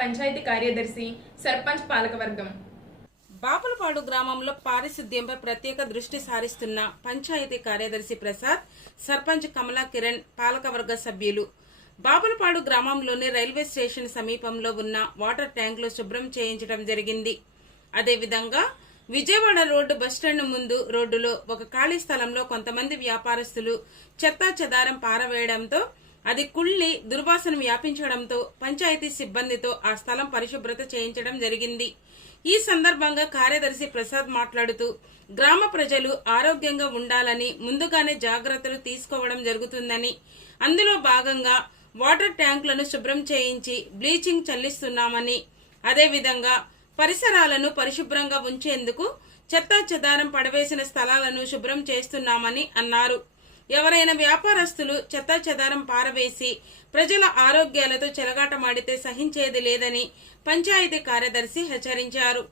పంచాయతీ కార్యదర్శి, సర్పంచ్ పాలకవర్గం. బాపులపాడు గ్రామంలో పారిశుద్ధ్యంపై ప్రత్యేక దృష్టి సారిస్తున్న పంచాయతీ కార్యదర్శి ప్రసాద్, సర్పంచ్ కమలా కిరణ్, పాలకవర్గ సభ్యులు బాపులపాడు గ్రామంలోని రైల్వే స్టేషన్ సమీపంలో ఉన్న వాటర్ ట్యాంకులు శుభ్రం చేయించడం జరిగింది. అదేవిధంగా విజయవాడ రోడ్డు బస్టాండ్ ముందు రోడ్డులో ఒక ఖాళీ స్థలంలో కొంతమంది వ్యాపారస్తులు చెత్తా చెదారం పారవేయడంతో అది కుళ్లి దుర్వాసన వ్యాపించడంతో పంచాయతీ సిబ్బందితో ఆ స్థలం పరిశుభ్రత చేయించడం జరిగింది. ఈ సందర్భంగా కార్యదర్శి ప్రసాద్ మాట్లాడుతూ గ్రామ ప్రజలు ఆరోగ్యంగా ఉండాలని ముందుగానే జాగ్రత్తలు తీసుకోవడం జరుగుతుందని, అందులో భాగంగా వాటర్ ట్యాంకులను శుభ్రం చేయించి బ్లీచింగ్ చల్లిస్తున్నామని, అదేవిధంగా పరిసరాలను పరిశుభ్రంగా ఉంచేందుకు చెత్తా చెదారం పడవేసిన స్థలాలను శుభ్రం చేస్తున్నామని అన్నారు. ఎవరైనా వ్యాపారస్తులు చెత్తా చెదారం పారవేసి ప్రజల ఆరోగ్యాలతో చెలగాటమాడితే సహించేది లేదని పంచాయతీ కార్యదర్శి హెచ్చరించారు.